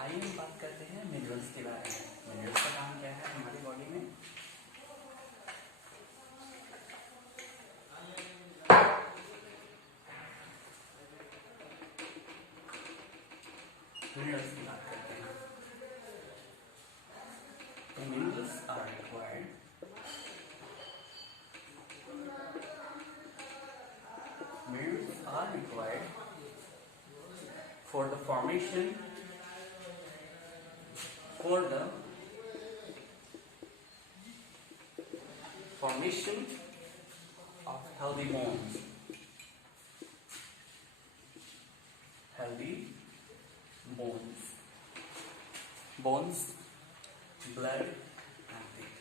आइए हम बात करते हैं मिनरल्स के बारे में। मिनरल्स का काम क्या है हमारी बॉडी में? मिनरल्स की बात करते हैं। तो minerals are required for the formation of healthy bones. Bones, blood and teeth.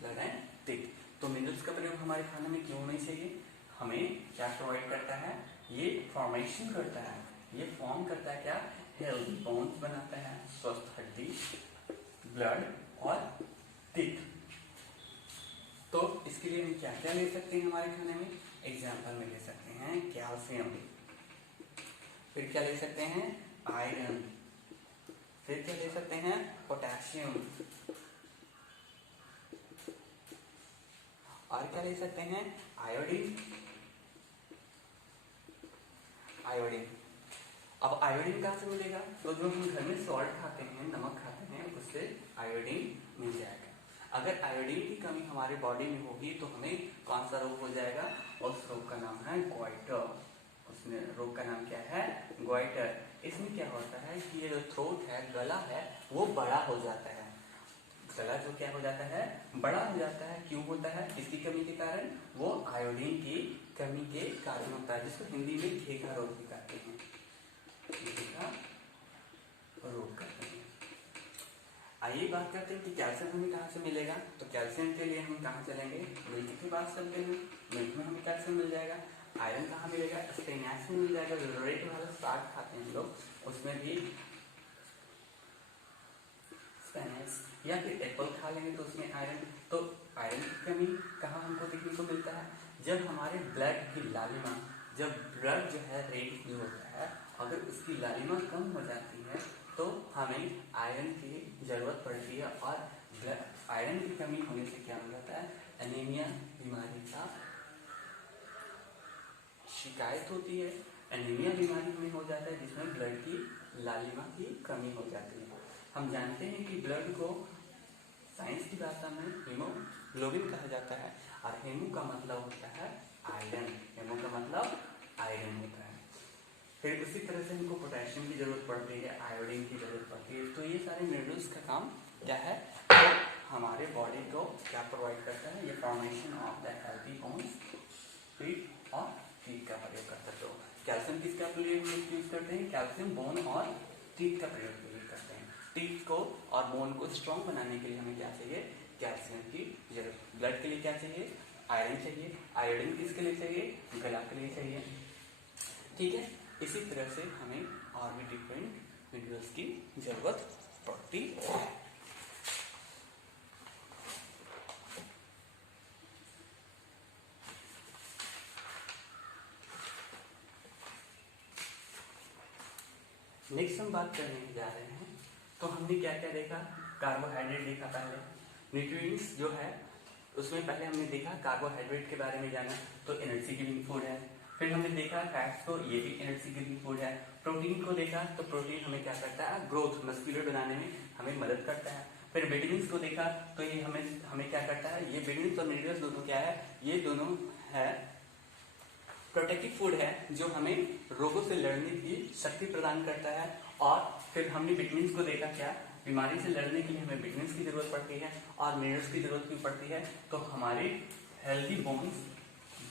Blood and teeth. तो मिनरल्स का प्रयोग हमारे खाने में क्यों होना चाहिए? हमें क्या प्रोवाइड करता है? ये फॉर्मेशन करता है, ये फॉर्म करता है क्या? हेल्दी बोन्स बनाता है, स्वस्थ हड्डी, ब्लड और टीथ। तो इसके लिए हम क्या क्या ले सकते हैं हमारे खाने में? एग्जाम्पल में ले सकते हैं कैल्शियम, फिर क्या ले सकते हैं? आयरन, फिर क्या ले सकते हैं? पोटेशियम, और क्या ले सकते हैं? आयोडीन। अब आयोडीन कहाँ से मिलेगा? तो जो हम घर में सॉल्ट खाते हैं, नमक खाते हैं, उससे आयोडीन मिल जाएगा। अगर आयोडीन की कमी हमारी बॉडी में होगी तो हमें कौन सा रोग हो जाएगा? उस रोग का नाम है गॉइटर। उसमें रोग का नाम क्या है? गॉइटर। इसमें क्या होता है कि ये जो थ्रोट है, गला है, वो बड़ा हो जाता है। गला जो क्या हो जाता है? बड़ा हो जाता है। क्यों होता है? इसकी कमी के कारण? वो आयोडीन की कमी के कारण होता है, जिसको हिंदी में घेघा रोग भी कहते हैं। घेघा रोग कहते हैं। आइए बात करते हैं कि कैल्शियम हमें कहाँ से मिलेगा। तो कैल्शियम के लिए हम कहाँ चलेंगे? मिल्क के पास चलते हैं। मिल्क में हमें कैल्शियम मिल जाएगा। आयरन कहाँ मिलेगा? स्पिनाच में मिल जाएगा। जो रेड वाला साग खाते हैं लोग, उसमें भी स्पिनाच या फिर एप्पल खा लेंगे तो उसमें आयरन। तो आयरन की कमी कहाँ हमको देखने को मिलता है? जब हमारे ब्लड की लालिमा, जब ब्लड जो है रेड जो होता है, अगर उसकी लालिमा कम हो जाती है तो हमें आयरन की जरूरत पड़ती है। और आयरन की कमी होने से क्या हो जाता है? एनीमिया बीमारी का शिकायत होती है। एनीमिया बीमारी में हो जाता है, जिसमें ब्लड की लालिमा की कमी हो जाती है। हम जानते हैं कि ब्लड को साइंस की भाषा में हीमोग्लोबिन कहा जाता है, और हेमो का मतलब होता है आयरन। हेमो का मतलब आयरन होता है। फिर उसी तरह से हमको पोटेशियम की जरूरत पड़ती है, आयोडीन की जरूरत पड़ती है। तो ये सारे मिनरल्स का काम क्या है? तो हमारे बॉडी को क्या प्रोवाइड करता है? ये formation of the healthy bones, teeth और टीथ का प्रयोग करता है। तो कैल्शियम किसका प्रयोग यूज करते हैं? कैल्शियम बोन और टीथ का प्रयोग करते हैं। टीथ को और बोन को स्ट्रॉन्ग बनाने के लिए हमें क्या चाहिए? कैल्शियम की जरूरत। ब्लड के लिए क्या चाहिए? आयरन चाहिए। आयोडीन किसके लिए चाहिए? गला के लिए चाहिए। ठीक है, इसी तरह से हमें और भी डिफरेंट मिनरल्स की जरूरत पड़ती है। नेक्स्ट हम बात करने जा रहे हैं। तो हमने क्या क्या देखा? कार्बोहाइड्रेट देखा पहले, न्यूट्रिएंट्स जो है उसमें पहले हमने देखा कार्बोहाइड्रेट के बारे में जाना, तो एनर्जी गिविंग फूड है। फिर हमने देखा फैट्स को, ये भी एनर्जी गिविंग फूड है। प्रोटीन को देखा, तो प्रोटीन हमें क्या करता है? ग्रोथ, मस्कुलर बनाने में हमें मदद करता है। फिर विटामिन्स को देखा, तो ये हमें क्या करता है? ये विटामिन्स और मिनरल्स दोनों क्या है? ये दोनों है प्रोटेक्टिव फूड है, जो हमें रोगों से लड़ने की शक्ति प्रदान करता है। और फिर हमने विटामिन्स को देखा, क्या बीमारी से लड़ने के लिए हमें विटामिन्स की जरूरत पड़ती है और मिनरल्स की जरूरत भी पड़ती है। तो हमारे हेल्दी बोन्स,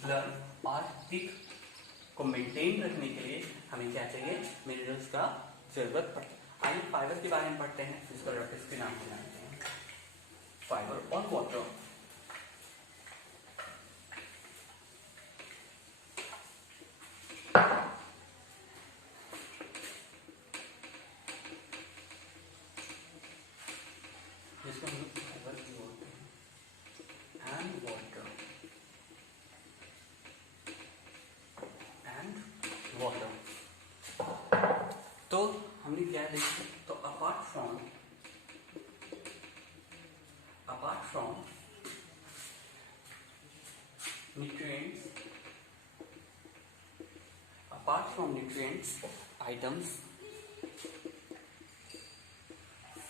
ब्लड और टीथ को मेंटेन रखने के लिए हमें क्या चाहिए? मिनरल्स का जरूरत पड़ती है। आइए फाइबर के बारे में पढ़ते हैं, इसके नाम से जानते हैं। फाइबर और वाटर। जिसको हम लोग फाइबर भी बोलते हैं, एंड वाटर। वाटर। तो हमने क्या देखा, तो apart from nutrients items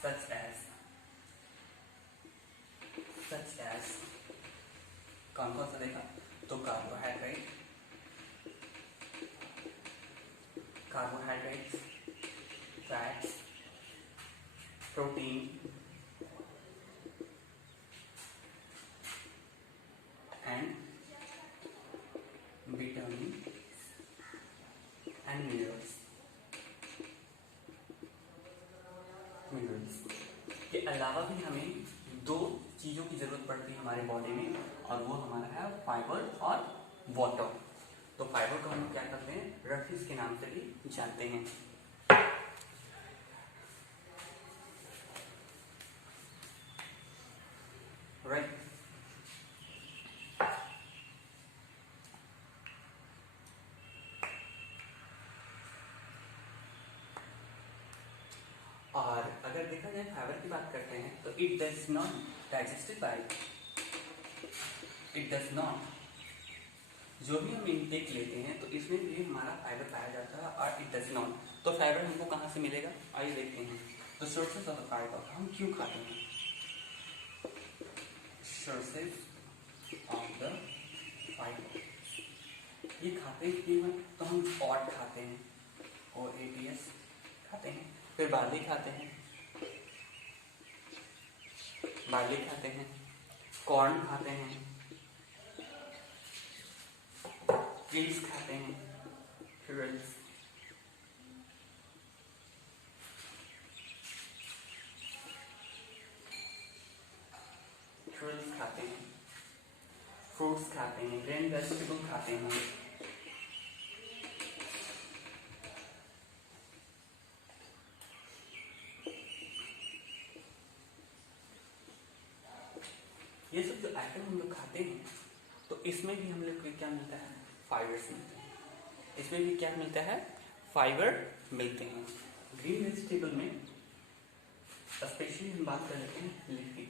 such as कौन कौन सा देखा, तो carbohydrates, fats, protein and vitamin and minerals के अलावा भी हमें दो चीज़ों की ज़रूरत पड़ती है हमारे बॉडी में, और वो हमारा है फाइबर और वाटर। तो फाइबर को हम क्या करते हैं, रफीज के नाम से भी जानते हैं। राइट। और अगर देखा जाए फाइबर की बात करते हैं तो इट डज नॉट जो भी हम इनटेक लेते हैं तो इसमें भी हमारा फाइबर पाया जाता है, और इट डज नॉट। तो फाइबर हमको कहाँ से मिलेगा, आइए देखते हैं। तो सोर्सेज ऑफ फाइबर, हम क्यों खाते हैं, सोर्सेज ऑफ द फाइबर, ये खाते हैं क्यों हैं, तो हम ओट खाते हैं, OATS खाते हैं, फिर बार्ली खाते हैं, कॉर्न खाते हैं, ट्रीज खाते हैं, फ्रूट्स खाते हैं, ग्रेन वेजिटेबल खाते हैं। ये सब जो आइटम हम लोग खाते हैं तो इसमें भी हम लोग को क्या मिलता है, फाइबर्स मिलते हैं। इसमें भी क्या मिलता है, फाइबर मिलते हैं। ग्रीन वेजिटेबल में स्पेशली हम बात कर लेते हैं लीफी,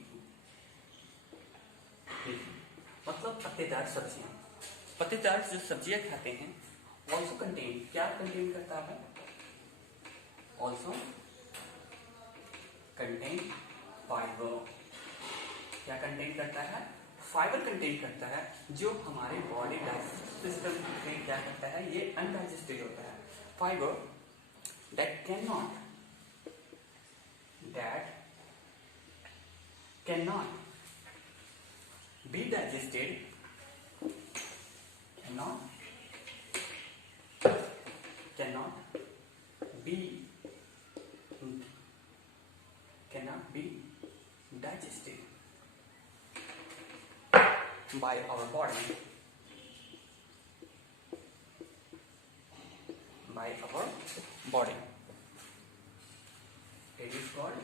मतलब पत्तेदार सब्जियां। पत्तेदार जो सब्जियां खाते हैं ऑल्सो कंटेन, क्या कंटेन करता है, ऑल्सो कंटेन फाइबर। क्या कंटेन करता है, फाइबर कंटेन करता है, जो हमारे बॉडी डाइजेस्टिव सिस्टम में क्या करता है, ये अनडाइजेस्टेड होता है। Fibre that can not be digested, cannot be digested by our body, it is called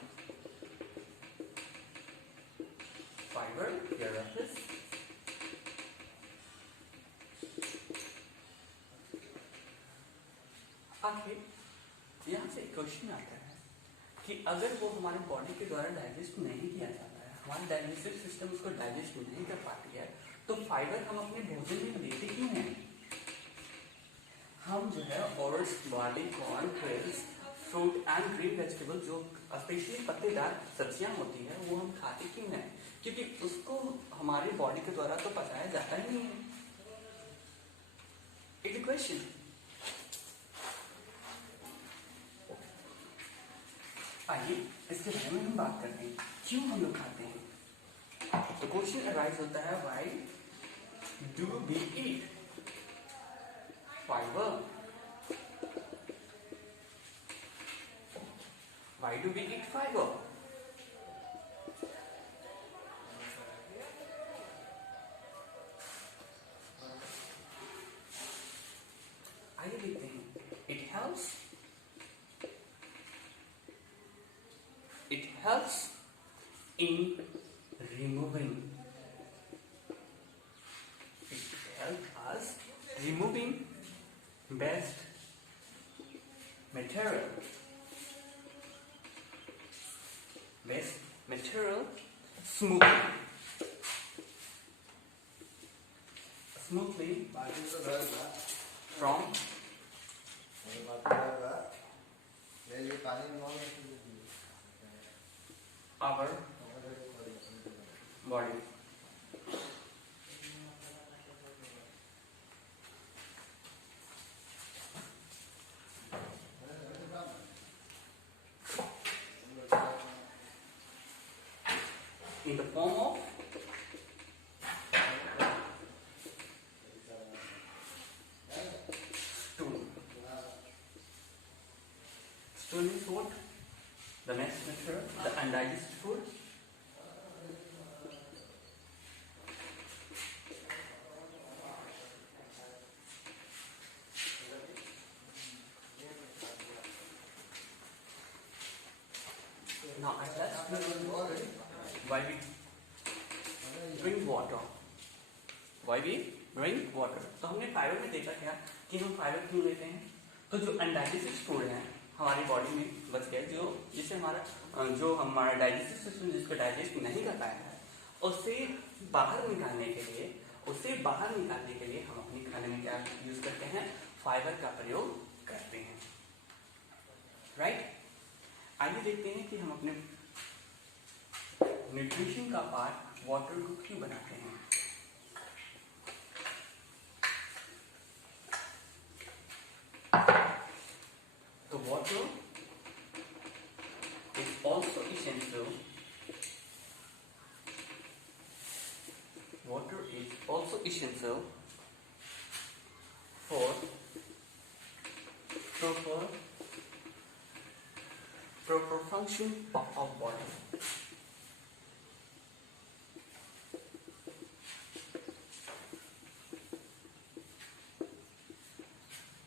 fiber therapist. आखिर यहाँ से क्वेश्चन आता है कि अगर वो हमारे बॉडी के द्वारा डाइजेस्ट नहीं किया जाता है, हमारा डाइजेस्टिव सिस्टम उसको डाइजेस्ट नहीं कर पाती है, तो फाइबर हम अपने भोजन में लेते क्यों हैं। हम जो है oats, barley, corn, grains, fruit and green vegetable, जो स्पेशली पत्तेदार सब्जियां होती है, वो हम खाते क्यों हैं, क्योंकि उसको हमारी बॉडी के द्वारा तो पचाया जाता ही नहीं है। It is question. आइए इसके बारे में हम बात करते हैं, क्यों हम लोग खाते हैं। तो क्वेश्चन अराइज होता है, why do we eat fibre, why do we eat fibre. आइए देखते हैं। It helps in removing, it helps us removing waste material. Base material smoothly from our body. In the form of stool. Stool is what? The next material, the undigested food. Now at last we will study why we drink water. Why we drink water. तो हमने fibre में देखा क्या कि हम fibre क्यों लेते हैं. तो जो अनडाइजेस्टेड फूड है हमारी बॉडी में बच गया, जो जिससे हमारा डाइजेस्टिव सिस्टम जिसको डाइजेस्ट नहीं कर पाया है, उसे बाहर निकालने के लिए हम अपने खाने में क्या यूज करते हैं, फाइबर का प्रयोग करते हैं. राइट. आइए देखते हैं कि हम अपने न्यूट्रिशन का पार्ट वाटर को क्यों बनाते हैं. तो water is also essential. Water is also essential for proper function of our body.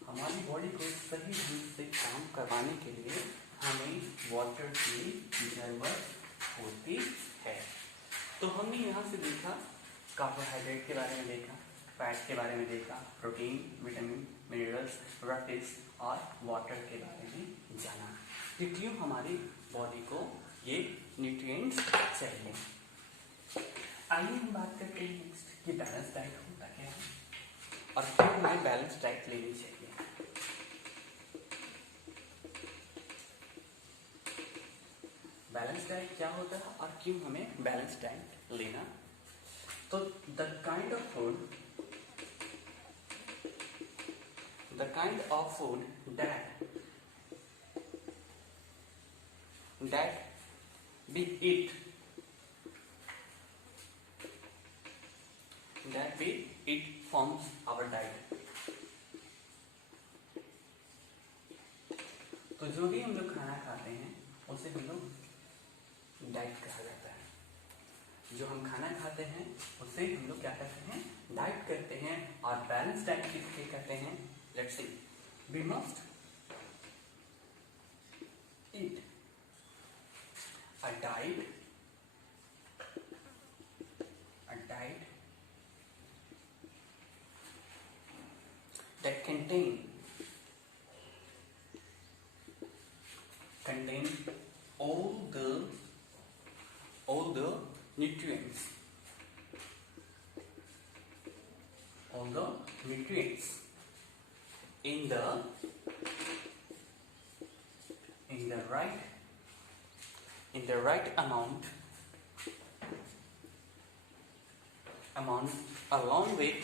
हमारी बॉडी को सही ढंग से काम करवाने के लिए हमें वाटर की जरूरत होती है. तो हमने यहाँ से देखा कार्बोहाइड्रेट के बारे में देखा, फैट के बारे में देखा, प्रोटीन, विटामिन, मिनरल्स, रॉकेट्स और वाटर के बारे में जाना कि क्यों हमारी बॉडी को ये न्यूट्रिएंट्स चाहिए. आइए हम बात करते हैं नेक्स्ट कि बैलेंस डाइट होता क्या है और क्यों हमें बैलेंस डाइट लेनी चाहिए. बैलेंस डाइट क्या होता है और क्यों हमें बैलेंस डाइट लेना. तो the kind of food that we eat forms our diet. तो जो भी हम लोग खाना खाते हैं उसे हम लोग डाइट कहा जाता है. जो हम खाना खाते हैं उसे हम लोग क्या कहते हैं, डाइट करते हैं. और बैलेंस डाइट किसके कहते हैं. Let's see. We must eat a diet that contain all the nutrients in the right amount along with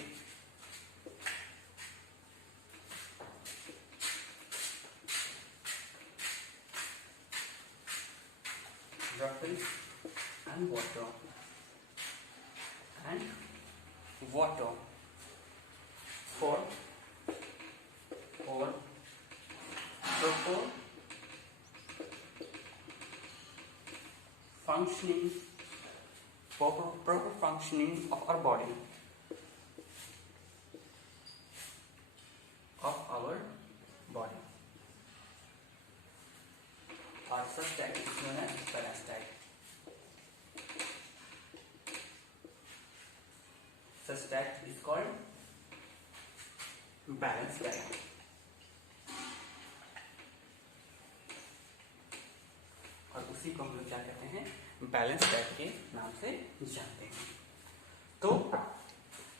liquids and water for proper functioning of our body, or such diet is known as balanced diet. Such diet is called balanced diet. Balance diet के नाम से जानते हैं। तो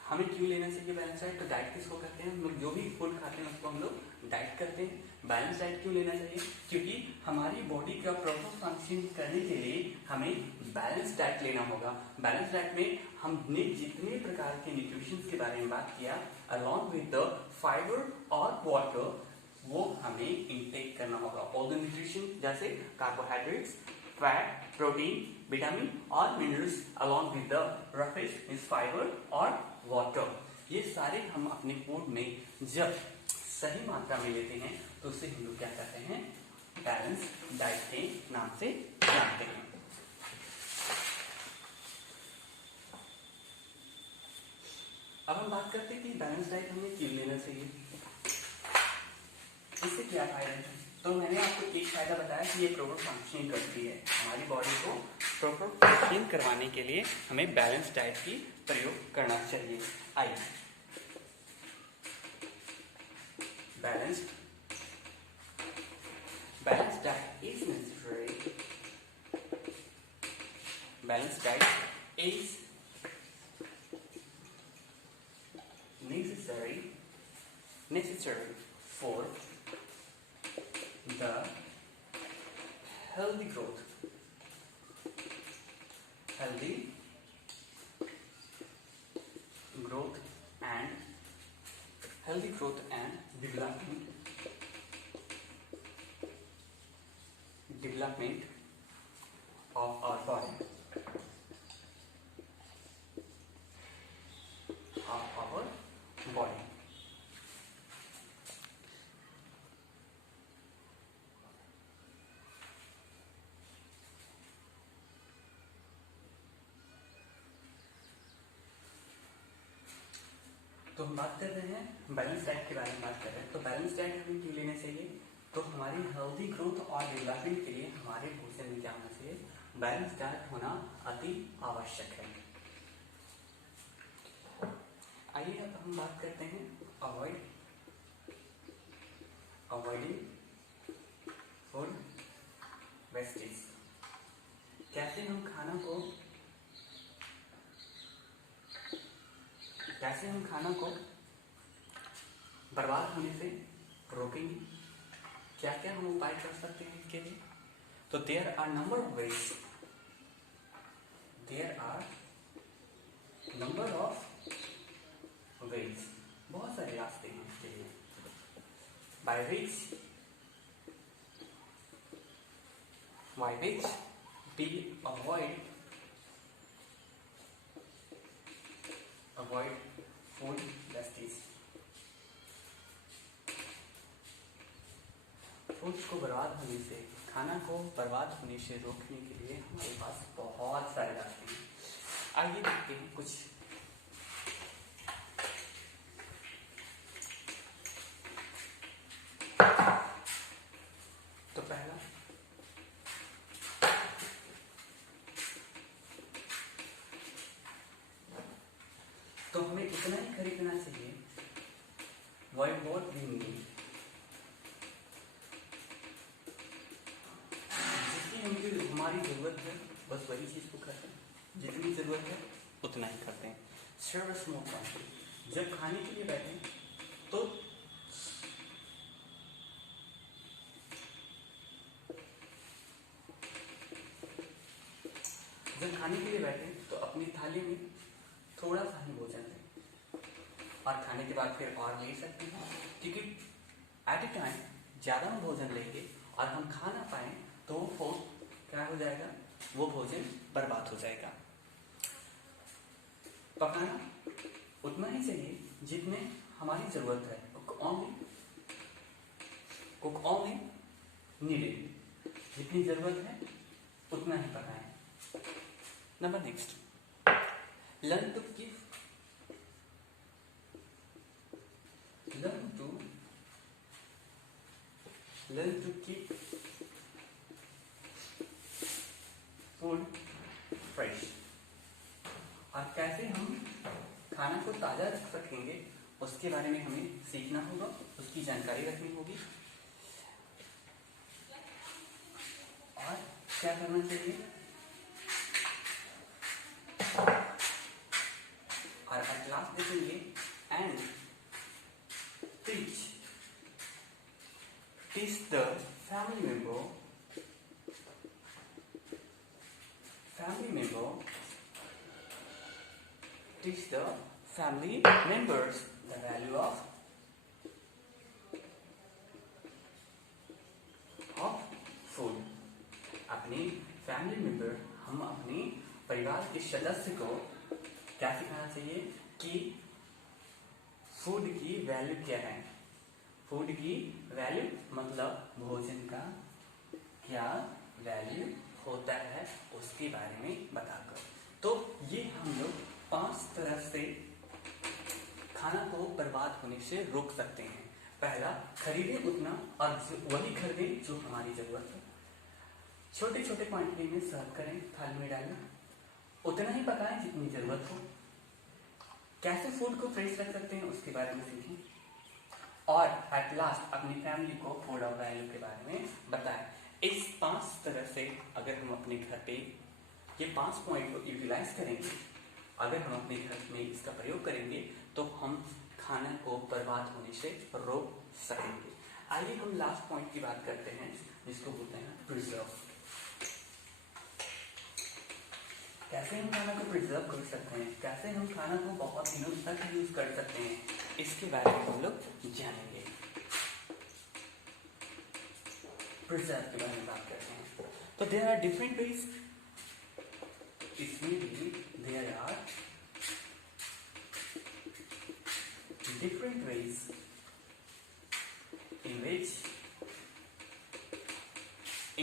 हमें क्यों लेना चाहिए बैलेंस डाइट? तो डाइट किसको कहते हैं? हम लोग जो भी फूड खाते हैं उसको हम लोग डाइट करते हैं। बैलेंस डाइट क्यों लेना चाहिए? क्योंकि हमारी बॉडी का प्रॉपर फंक्शन करने के लिए हमें बैलेंस डाइट लेना होगा। बैलेंस डाइट में हमने जितने प्रकार के न्यूट्रिशंस के बारे में बात किया अलॉन्ग विद द फाइबर और वाटर, वो हमें इनटेक करना होगा। ऑल द न्यूट्रिशन जैसे कार्बोहाइड्रेट्स, फैट, प्रोटीन, विटामिन और minerals along with the roughage means fibre और वाटर, ये सारे हम अपने फूड में जब सही मात्रा में लेते हैं तो उसे हम लोग क्या कहते हैं? बैलेंस डाइट के नाम से जानते हैं। अब हम बात करते हैं कि बैलेंस डाइट हमें क्यों लेना चाहिए, इससे क्या फायदा है। तो मैंने आपको एक फायदा बताया कि ये प्रॉपर फंक्शनिंग करती है। हमारी बॉडी को प्रॉपर फंक्शनिंग करवाने के लिए हमें बैलेंस डाइट की प्रयोग करना चाहिए। आइए balance diet is necessary. Balance diet is necessary for the healthy growth and development of our body, तो हम बात कर रहे हैं बैलेंस डाइट के बारे में बात कर रहे हैं। तो बैलेंस डाइट हमें क्यों लेना चाहिए? तो हमारी हेल्दी ग्रोथ और डेवलपमेंट के लिए हमारे भोजन में क्या होना चाहिए? बैलेंस डाइट होना अति आवश्यक है। आइए अब हम बात करते हैं अवॉइडिंग फूड वेस्टेज। कैसे हम खाना को बर्बाद होने से रोकेंगे? क्या क्या हम उपाय कर सकते हैं इसके लिए? तो there are number of ways, बहुत सारे रास्ते हैं इसके लिए। By which we avoid food wastage। Food को बर्बाद होने से, खाना को बर्बाद होने से रोकने के लिए हमारे पास बहुत सारे रास्ते हैं। आइए देखते हैं कुछ। तो पहला, तो हमें इतना ही खरीदना चाहिए what we need, जितनी हमारी जरूरत है बस वही चीज को करते हैं, जितनी जरूरत है उतना ही करते हैं। सर्व स्मॉल क्वांटिटी। जब खाने के लिए बैठे तो अपनी थाली में थोड़ा सा ही भोजन लें और खाने के बाद फिर और ले सकते हैं, क्योंकि एट ए टाइम ज़्यादा हम भोजन लेंगे और हम खा ना पाए तो वो क्या हो जाएगा? वो भोजन बर्बाद हो जाएगा। पकाना उतना ही चाहिए जितने हमारी ज़रूरत है। कुक ओनली नीडेड, जितनी ज़रूरत है उतना ही पकाएं। Number next, learn to keep food fresh। और कैसे हम खाना को ताज़ा रख सकेंगे उसके बारे में हमें सीखना होगा, उसकी जानकारी रखनी होगी। और क्या करना चाहिए? देखेंगे and teach the family member teach the family members the value of food. अपनी फैमिली मेंबर, हम अपने परिवार के सदस्य को क्या सिखाना चाहिए कि फूड की वैल्यू क्या है। फूड की वैल्यू मतलब भोजन का क्या वैल्यू होता है उसके बारे में बताकर। तो ये हम लोग 5 तरह से खाना को बर्बाद होने से रोक सकते हैं। पहला, खरीदें उतना और वही खरीदें जो हमारी जरूरत है। छोटे छोटे क्वांटिटी में सर्व करें, थाली में डालें, उतना ही पकाएं जितनी जरूरत हो। कैसे फूड को फ्रेश रख सकते हैं उसके बारे में सीखें और एट लास्ट अपनी फैमिली को फूड और वैल्यू के बारे में बताएं। इस 5 तरह से अगर हम अपने घर पे ये 5 पॉइंट को यूटिलाइज करेंगे, अगर हम अपने घर में इसका प्रयोग करेंगे तो हम खाना को बर्बाद होने से रोक सकेंगे। आइए हम लास्ट पॉइंट की बात करते हैं जिसको बोलते हैं प्रिजर्व। कैसे हम खाना को प्रिजर्व कर सकते हैं, कैसे हम खाना को बहुत दिनों तक यूज कर सकते हैं, इसके बारे में हम लोग जानेंगे। प्रिजर्व के बारे में बात करते हैं तो देयर आर डिफरेंट वेज, इसमें भी there are different ways in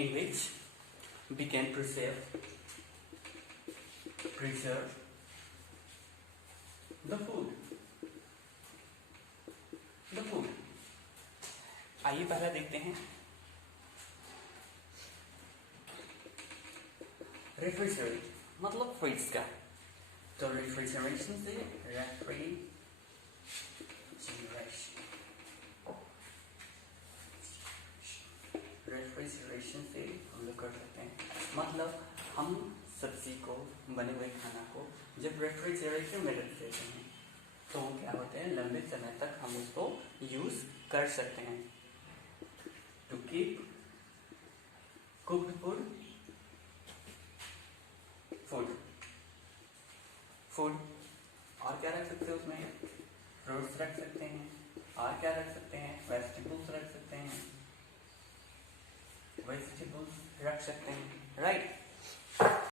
which we can preserve the food. आइए पहला देखते हैं रेफ्रिजरेट मतलब फ्रिज का। तो रेफ्रिजरेशन से रेफ्रिजरेशन से हम लोग कर सकते हैं, मतलब हम सब्जी को, बने हुए खाना को जब रेफ्रिजरेटर में रख देते हैं तो क्या होते हैं, लंबे समय तक हम उसको यूज कर सकते हैं। टू कीप कुक्ड फूड और क्या रख सकते हैं उसमें, फ्रूट्स रख सकते हैं और क्या रख सकते हैं, वेजिटेबल्स रख सकते हैं, रख सकते हैं, राइट।